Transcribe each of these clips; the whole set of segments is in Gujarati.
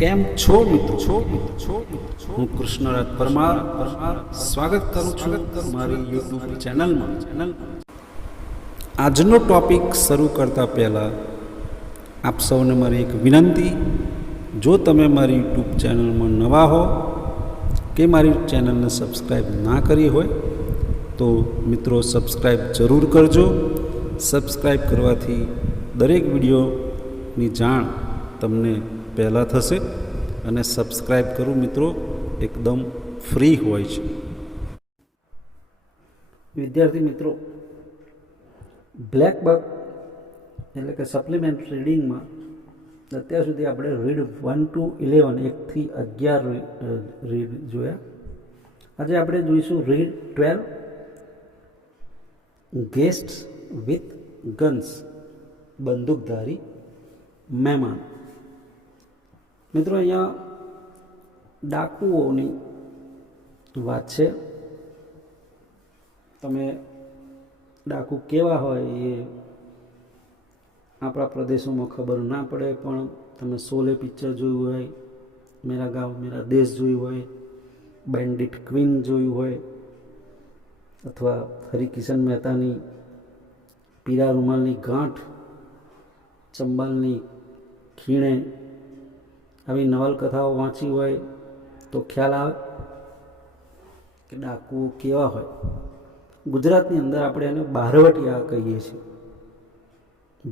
કેમ છો મિત્રો? હું કૃષ્ણરાજ પરમાર સ્વાગત કરું છું મારી યુટ્યુબ ચેનલમાં. આજનો ટોપિક શરૂ કરતાં પહેલાં આપ સૌને મારી એક વિનંતી, જો તમે મારી યુટ્યુબ ચેનલમાં નવા હો કે મારી ચેનલને સબસ્ક્રાઈબ ના કરી હોય તો મિત્રો સબસ્ક્રાઈબ જરૂર કરજો. સબસ્ક્રાઈબ કરવાથી દરેક વિડીયોની જાણ તમને પહેલાં થશે અને સબસ્ક્રાઈબ કરવું મિત્રો એકદમ ફ્રી હોય છે. વિદ્યાર્થી મિત્રો, બ્લેક બક એટલે કે સપ્લિમેન્ટ રીડિંગમાં અત્યાર સુધી આપણે રીડ 1 to 11 1થી 11 રીડ જોયા. આજે આપણે જોઈશું રીડ 12 ગેસ્ટ્સ વિથ ગન્સ, બંદૂકધારી મહેમાન. મિત્રો, અહીંયા ડાકુઓની વાત છે. તમે ડાકુ કેવા હોય એ આપણા પ્રદેશોમાં ખબર ના પડે, પણ તમે શોલે પિક્ચર જોયું હોય, મેરા ગાંવ મેરા દેશ જોયું હોય, બેન્ડિટ ક્વીન જોયું હોય, અથવા હરિકિશન મહેતાની પીળા રૂમાલની ગાંઠ, ચંબલની ખીણે, આવી નવલકથાઓ વાંચી હોય તો ખ્યાલ આવે કે ડાકુઓ કેવા હોય. ગુજરાતની અંદર આપણે એને બહારવટિયા કહીએ છીએ.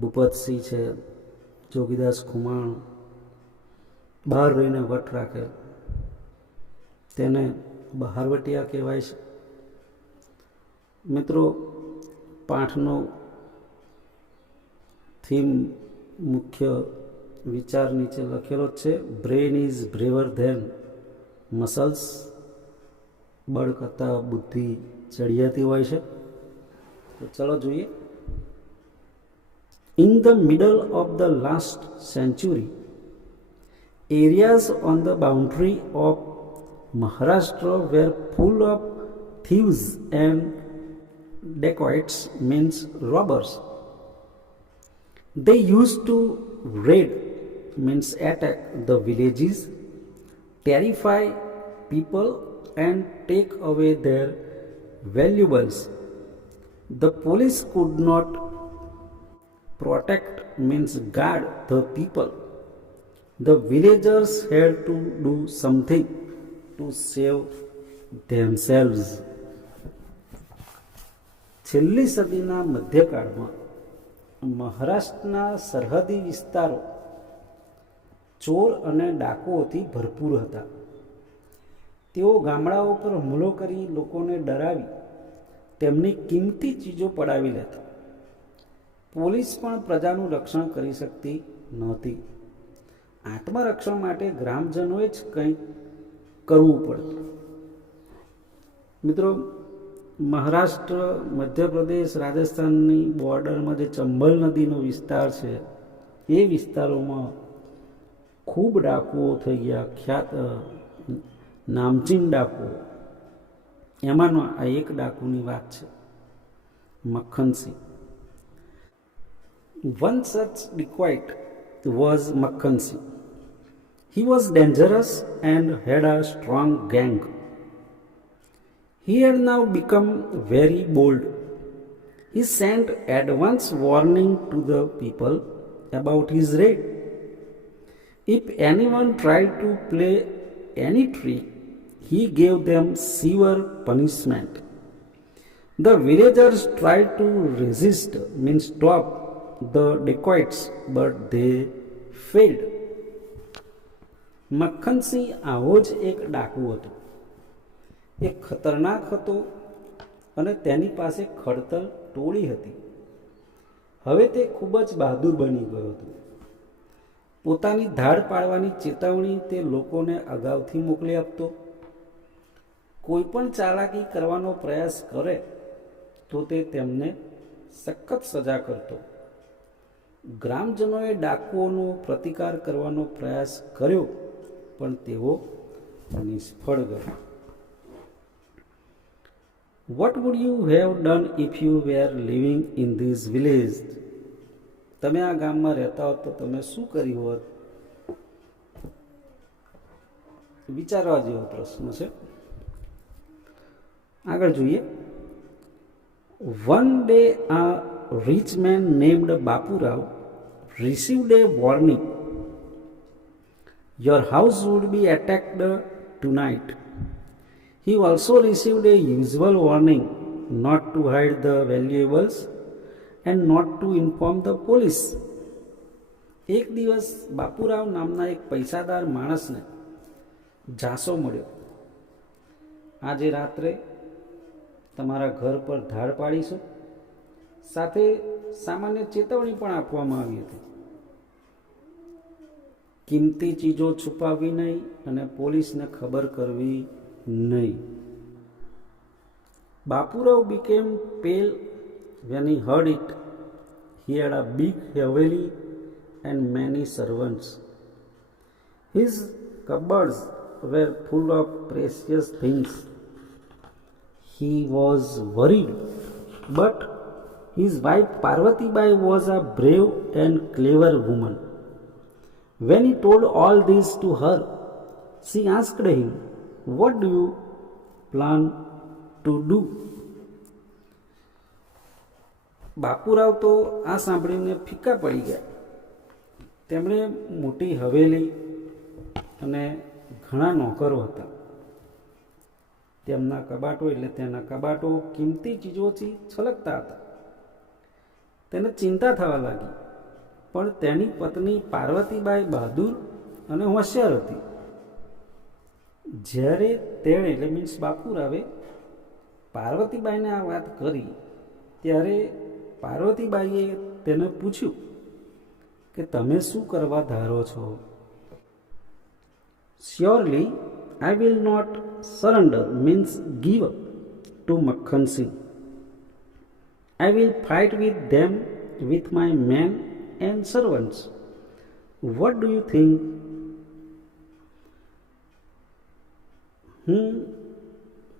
ભૂપતસિંહ છે, જોગીદાસ ખુમાણ, બહાર રહીને વટ રાખે તેને બહારવટિયા કહેવાય છે. મિત્રો, પાઠનો થીમ, મુખ્ય વિચાર નીચે લખેલો છે. Brain is braver than muscles. બળ કરતાં બુદ્ધિ ચડિયાતી હોય છે. તો ચલો જોઈએ. In the middle of the last century, areas on the boundary of Maharashtra were full of thieves and dacoits, means robbers. They used to raid, means attack the villages, terrify people and take away their valuables. The police could not protect, means guard the people. The villagers had to do something to save themselves. છેલ્લી સદીના મધ્યકાળમાં મહારાષ્ટ્રના સરહદી વિસ્તારો ચોર અને ડાકુઓથી ભરપૂર હતા. તેઓ ગામડાઓ પર હુમલો કરી લોકોને ડરાવી તેમની કિંમતી ચીજો પડાવી લેતા. પોલીસ પણ પ્રજાનું રક્ષણ કરી શકતી નહોતી. આત્મરક્ષણ માટે ગ્રામજનોએ જ કંઈક કરવું પડતું. મિત્રો, મહારાષ્ટ્ર, મધ્યપ્રદેશ, રાજસ્થાનની બોર્ડરમાં જે ચંબલ નદીનો વિસ્તાર છે એ વિસ્તારોમાં ખૂબ ડાકુઓ થઈ ગયા, ખ્યાત નામચીન ડાકુઓ. એમાંનો આ એક ડાકુની વાત છે, Makhan Singh. One such dacoit was Makhan Singh. He was dangerous and had a strong gang. He had now become very bold. He sent advance warning to the people about his raid. If anyone tried to play any trick, he gave them severe punishment. The villagers tried to resist, means stop the dacoits, but they failed. Makhan Singh આવો જ એક ડાકુ હતો. એ ખતરનાક હતો અને તેની પાસે ખડતલ ટોળી હતી. હવે તે ખૂબ જ બહાદુર બની ગયો હતો. પોતાની ધાડ પાડવાની ચેતવણી તે લોકોને અગાઉથી મોકલી આપતો. કોઈ પણ ચાલાકી કરવાનો પ્રયાસ કરે તો તે તેમને સખત સજા કરતો. ગ્રામજનોએ ડાકુઓનો પ્રતિકાર કરવાનો પ્રયાસ કર્યો પણ તેઓ નિષ્ફળ ગયા. What would you have done if you were living in this village? તમે આ ગામમાં રહેતા હોત તો તમે શું કર્યું હોત? વિચારવા જેવો પ્રશ્ન છે. આગળ જોઈએ. One day a rich man named Bapurao received a warning. Your house would be attacked tonight. He also received a usual warning not to hide the valuables and not to inform the police. એક દિવસ બાપુરાવ નામના એક પૈસાદાર માણસને ઝાંસો મળ્યો. આજે રાત્રે તમારા ઘર પર ધાડ પાડીશું. સાથે સામાન્ય ચેતવણી પણ આપવામાં આવી હતી. કિંમતી ચીજો છુપાવવી નહીં અને પોલીસને ખબર કરવી નહીં. બાપુરાવ became pale when he heard it. He had a big haveli and many servants. His cupboards were full of precious things. He was worried, but his wife Parvati Bai was a brave and clever woman. When he told all this to her, she asked him, "What do you plan to do?" બાપુરાવ તો આ સાંભળીને ફીકા પડી ગયા. તેમણે મોટી હવેલી અને ઘણા નોકરો હતા. તેમના કબાટો એટલે તેના કબાટો કિંમતી ચીજોથી છલકતા હતા. તેને ચિંતા થવા લાગી. પણ તેની પત્ની પાર્વતીબાઈ બહાદુર અને હોશિયાર હતી. જ્યારે તેણે એટલે મીન્સ બાપુરાવે પાર્વતીબાઈને આ વાત કરી ત્યારે પાર્વતીબાઈએ તેને પૂછ્યું કે તમે શું કરવા ધારો છો? Surely I will not surrender means give up to Makhan Singh. I will fight with them with my men and servants. What do you think? હું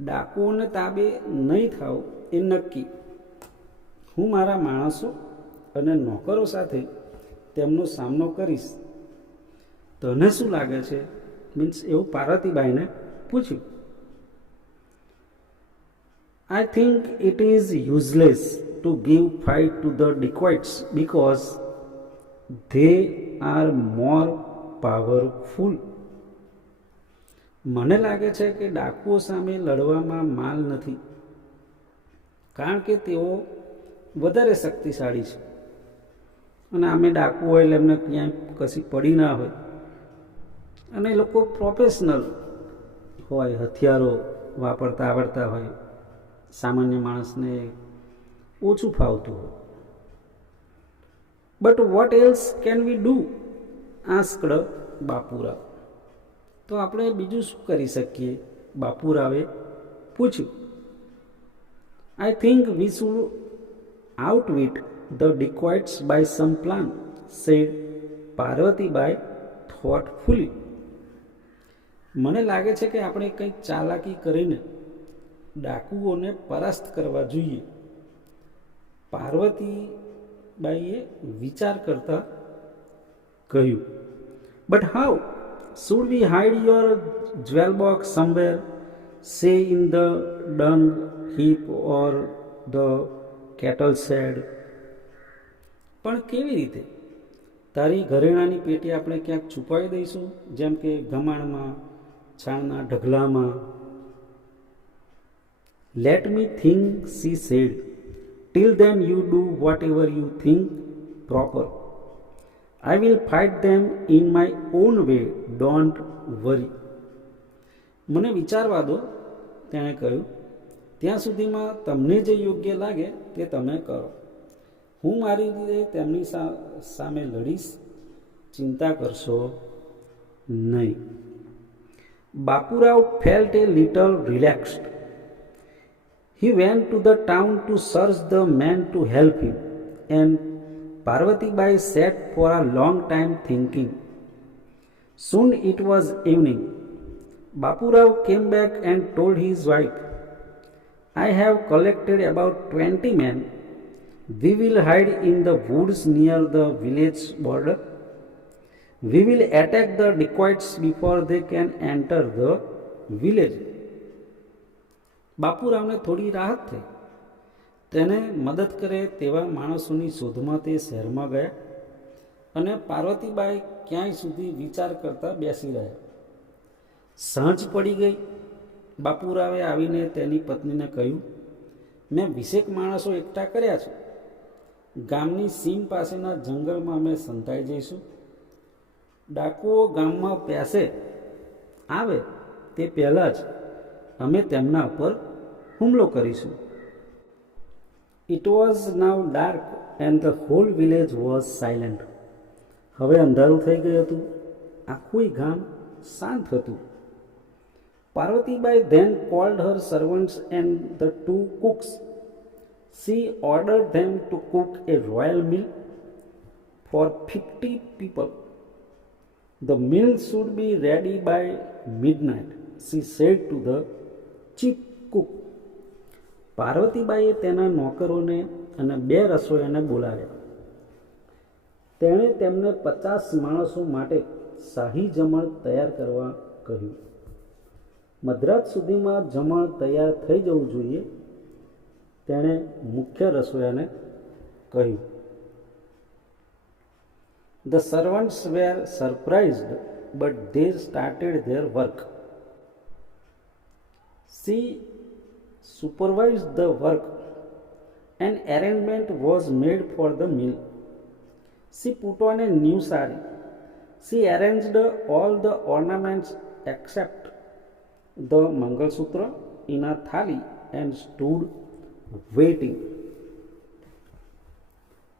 ડાકુઓને તાબે નહીં થાવ એ નક્કી. હું મારા માણસો અને નોકરો સાથે તેમનો સામનો કરીશ. તને શું લાગે છે? મીન્સ એવું પાર્વતીબાઈને પૂછ્યું. I think it is useless to give fight to the dacoits because they are more powerful. મને લાગે છે કે ડાકુઓ સામે લડવામાં માલ નથી, કારણ કે તેઓ વધારે શક્તિશાળી છે. અને આમે ડાકુ હોય એટલે એમને ક્યાંય કશી પડી ના હોય. અને એ લોકો પ્રોફેશનલ હોય, હથિયારો વાપરતા આવડતા હોય. સામાન્ય માણસને ઓછું ફાવતું હોય. But what else can we do? Asked Bapurao. તો આપણે બીજું શું કરી શકીએ? બાપુરાવે પૂછ્યું. I think we should outwit the dacoits by some plan, said Parvatibai thoughtfully. મને લાગે છે કે આપણે કંઈક ચાલાકી કરીને ડાકુઓને પરાસ્ત કરવા જોઈએ. પાર્વતીબાઈએ વિચાર કરતા કહ્યું. But how? Should we hide your jewel box somewhere, say in the dung heap or the cattle shed? પણ કેવી રીતે? તારી ઘરેણાની પેટી આપણે ક્યાંક છુપાવી દઈશું, જેમ કે ગમાણમાં, છાણના ઢગલામાં. Let me think, she said. Till then you do whatever you think proper. I will fight them in my own way, don't worry. મને વિચારવા દો, તેણે કહ્યું. ત્યાં સુધીમાં તમને જે યોગ્ય લાગે તે તમે કરો. હું મારી રીતે તેમની સામે લડીશ, ચિંતા કરશો નહીં. બાપુરાવ felt a little relaxed. He went to the town to search the men to help him, and Parvatibai sat for a long time thinking. Soon it was evening. Bapurao came back and told his wife, I have collected about 20 men. We will hide in the woods near the village border. We will attack the dacoits before they can enter the village. બાપુરાવને થોડી રાહત થઈ. તેને મદદ કરે તેવા માણસોની શોધમાં તે શહેરમાં ગયા અને પાર્વતીબાઈ ક્યાંય સુધી વિચાર કરતા બેસી રહ્યા. સાંજ પડી ગઈ. બાપુરાવે આવીને તેની પત્નીને કહ્યું, મેં 20 માણસો એકઠા કર્યા છે. ગામની સીમ પાસેના જંગલમાં અમે સંતાઈ જઈશું. ડાકુઓ ગામમાં પેસે આવે તે પહેલાં જ અમે તેમના ઉપર હુમલો કરીશું. It was now dark and the whole village was silent. હવે અંધારું થઈ ગયું હતું. આખું ગામ શાંત હતું. પાર્વતીબાઈ then called her servants and the 2 cooks. She ordered them to cook a royal meal for 50 people. The meal should be ready by midnight, she said to the chief cook. પાર્વતીબાઈએ તેના નોકરોને અને 2 રસોઈયાને બોલાવ્યા. તેણે તેમને 50 માણસો માટે શાહી જમણ તૈયાર કરવા કહ્યું. મધરાત સુધીમાં જમણ તૈયાર થઈ જવું જોઈએ, તેણે મુખ્ય રસોઈયાને કહ્યું. The servants were surprised, but they started their work. She supervised the work. An arrangement was made for the meal. She put on a new sari. She arranged all the ornaments except the Mangalsutra in a thali and stood waiting.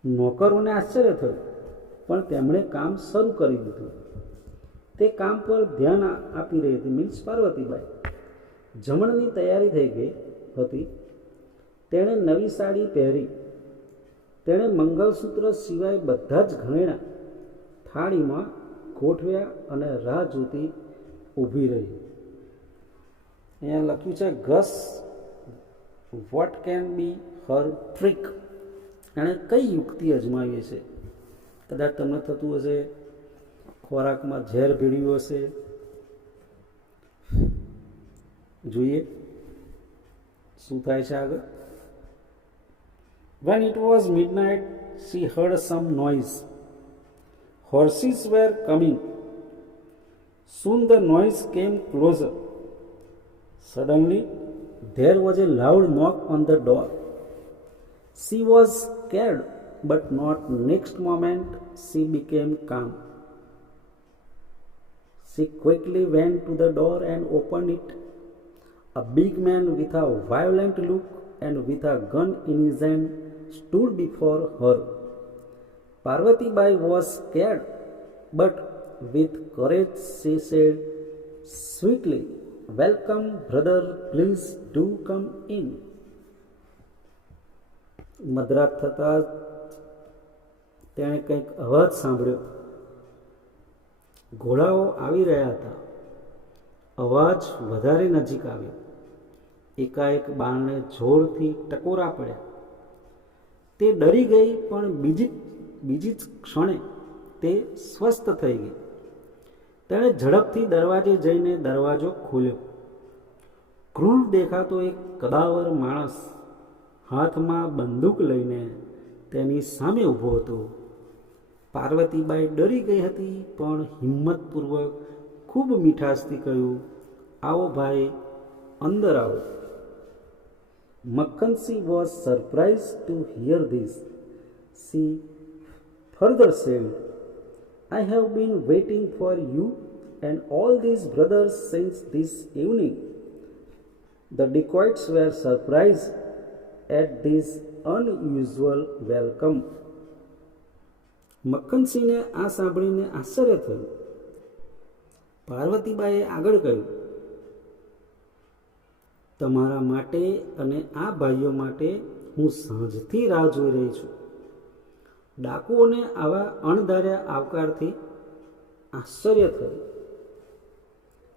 નોકરોને આશ્ચર્ય થયું, પણ તેમણે કામ શરૂ કરી દીધું. તે કામ પર ધ્યાન આપી રહી હતી, મીન્સ પાર્વતીબાઈ. જમણની તૈયારી થઈ ગઈ હતી. તેણે નવી સાડી પહેરી. તેણે મંગળસૂત્ર સિવાય બધા જ ઘરેણાં થાળીમાં ગોઠવ્યા અને રાહ જોતી ઊભી રહી. અહીંયા લખ્યું છે guys what can be Har trick. એણે કઈ યુક્તિ અજમાવી છે? કદાચ તમને થતું હશે ખોરાકમાં ઝેર ભેળ્યું હશે. જોઈએ શું થાય છે આગળ. When it was midnight, she heard some noise. Horses were coming. Soon the noise came closer. Suddenly, there was a loud knock on the door. She was scared, but not next moment she became calm. She quickly went to the door and opened it. A big man with a violent look and with a gun in his hand stood before her. Parvatibai was scared, but with courage she said sweetly, "Welcome, brother, please do come in." મધરાત થતાં તેણે કંઈક અવાજ સાંભળ્યો. ઘોડાઓ આવી રહ્યા હતા. અવાજ વધારે નજીક આવ્યો. એકાએક બાણને જોરથી ટકોરા પડ્યા. તે ડરી ગઈ, પણ બીજી જ ક્ષણે તે સ્વસ્થ થઈ ગઈ. તેણે ઝડપથી દરવાજે જઈને દરવાજો ખોલ્યો. ક્રૂર દેખાતો એક કદાવર માણસ હાથમાં બંદૂક લઈને તેની સામે ઊભો હતો. પાર્વતીબાઈ ડરી ગઈ હતી, પણ હિંમતપૂર્વક ખૂબ મીઠાશથી કહ્યું, "આવો ભાઈ, અંદર આવો." Makkansi was surprised to hear this. She further said, "I have been waiting for you and all these brothers since this evening." The dacoits were surprised at this unusual welcome. મક્કનસિંહને આ સાંભળીને આશ્ચર્ય થયું. પાર્વતીબાઈએ આગળ કહ્યું, "તમારા માટે અને આ ભાઈઓ માટે હું સાંજથી રાહ જોઈ રહી છું." ડાકુઓને આવા અણધાર્યા આવકારથી આશ્ચર્ય થયું.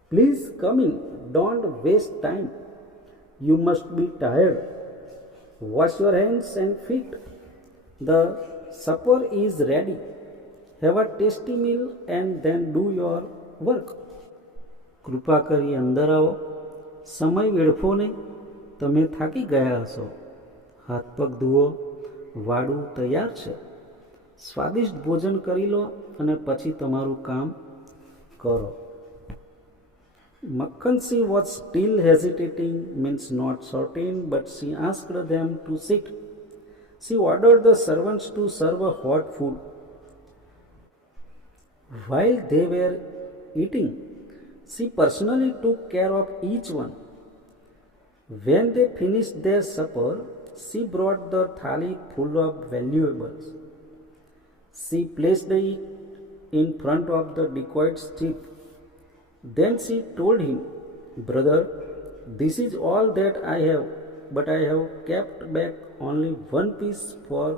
"Please come in, don't waste time. You must be tired. Wash your hands and feet. The supper is ready." Have a tasty meal and then do your work. કૃપા કરી અંદર આવો, સમય વેડફો નહીં, તમે થાકી ગયા હશો. હાથ પગ ધુઓ, વાડું તૈયાર છે. સ્વાદિષ્ટ ભોજન કરી લો અને પછી તમારું કામ કરો. Makkansi was still hesitating, means not certain, but she asked them to sit. She ordered the servants to serve hot food. While they were eating, she personally took care of each one. When they finished their supper, she brought the thali full of valuables. She placed it in front of the dacoit's chief. Then she told him, "Brother, this is all that I have, but I have kept back only one piece for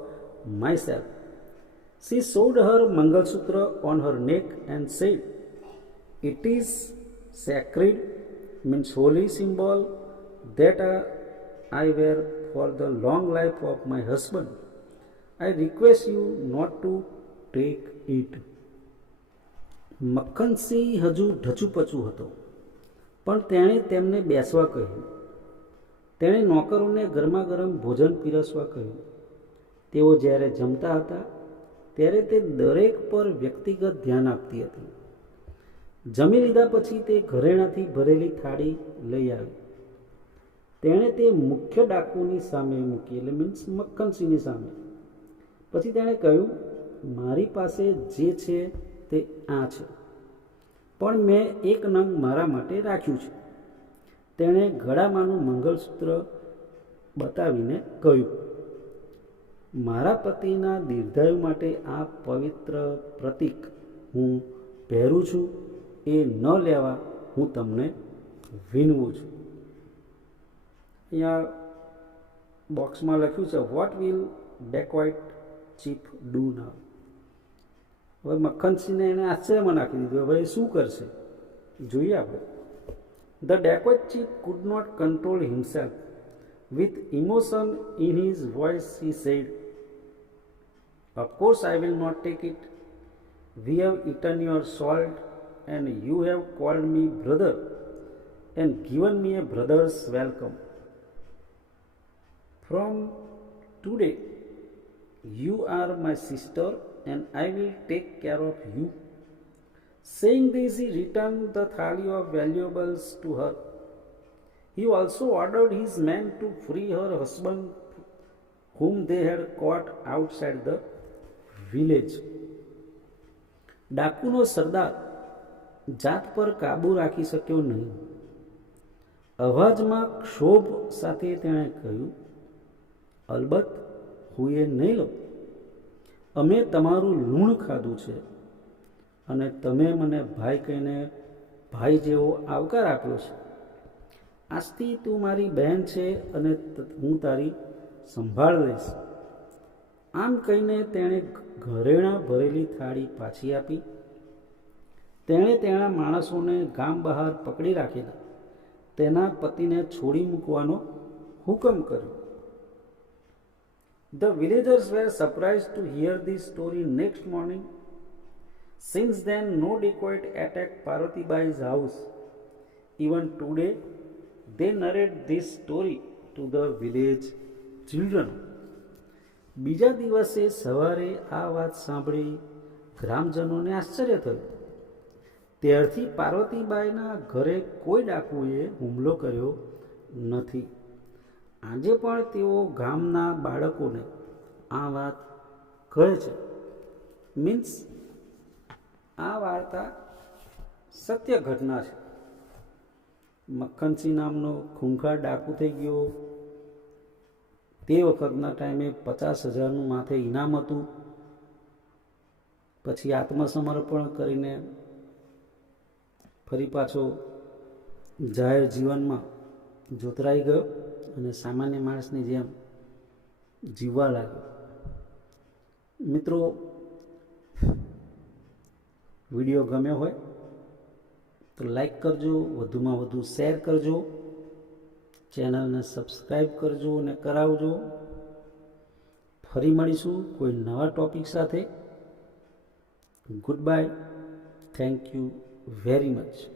myself." She showed her Mangalsutra on her neck and said, "It is sacred, means holy symbol that I wear for the long life of my husband. I request you not to take it." Makhan Singh હજુ ઢચુપચુ હતો, પણ તેણે તેમને બેસવા કહ્યું. તેણે નોકરોને ગરમા ગરમ ભોજન પીરસવા કહ્યું. તેઓ જ્યારે જમતા હતા ત્યારે તે દરેક પર વ્યક્તિગત ધ્યાન આપતી હતી. જમી લીધા પછી તે ઘરેણાથી ભરેલી થાળી લઈ આવી. તેણે તે મુખ્ય ડાકુની સામે મૂકી, એટલે મીન્સ મક્ખનસિંહની સામે. પછી તેણે કહ્યું, "મારી પાસે જે છે તે આ છે, પણ મેં એક નંગ મારા માટે રાખ્યું છે." તેણે ગળામાંનું મંગળસૂત્ર બતાવીને કહ્યું, "મારા પતિના દીર્ઘાયુ માટે આ પવિત્ર પ્રતીક હું પહેરું છું. એ ન લેવા હું તમને વિનવું છું." અહીંયા બોક્સમાં લખ્યું છે, "what will dacoit chief do now?" હવે મક્ખનસિંહને એને આશ્ચર્યમાં નાખી દીધું. હવે એ શું કરશે જોઈએ આપણે. The dacoit chief could not control himself. With emotion in his voice he said, "Of course I will not take it. We have eaten your salt and you have called me brother and given me a brother's welcome. From today you are my sister and I will take care of you." Saying this, he returned the thali of valuables to her. He also ordered his men to free her husband, whom they had caught outside the village. ડાકુનો સરદાર જાત પર કાબૂ રાખી શક્યો નહીં. અવાજમાં ક્ષોભ સાથે તેણે કહ્યું, "અલબત્ત હું એ નહીં લઉં. અમે તમારું લૂણ ખાધું છે અને તમે મને ભાઈ કહીને ભાઈ જેવો આવકાર આપ્યો છે. આજથી તું મારી બહેન છે અને હું તારી સંભાળ લઈશ." આમ કહીને તેણે ઘરેણાં ભરેલી થાળી પાછી આપી. તેણે તેના માણસોને ગામ બહાર પકડી રાખેલા તેના પતિને છોડી મૂકવાનો હુકમ કર્યો. The villagers were surprised to hear this story next morning. Since then, no dacoit attacked Parvatibai's house. Even today, they narrate this story to the village children. બીજા દિવસે સવારે આ વાત સાંભળી ગ્રામજનોને આશ્ચર્ય થયું. ત્યારથી પાર્વતીબાઈના ઘરે કોઈ ડાકુએ હુમલો કર્યો નથી. આજે પણ તેઓ ગામના બાળકોને આ વાત કહે છે. મીન્સ આ વાર્તા સત્ય ઘટના છે. મક્ખનસિંહ નામનો ખૂંખાર ડાકુ થઈ ગયો. તે વખતના ટાઈમે 50,000નું માથે ઇનામ હતું. પછી આત્મસમર્પણ કરીને ફરી પાછો જાહેર જીવનમાં જોતરાઈ ગયો અને સામાન્ય માણસની જેમ જીવવા લાગ્યો. મિત્રો, વિડીયો ગમ્યો હોય તો લાઈક કરજો, વધુમાં વધુ શેર કરજો, ચેનલને સબસ્ક્રાઈબ કરજો અને કરાવજો. ફરી મળીશું કોઈ નવા ટોપિક સાથે. Goodbye. Thank you very much.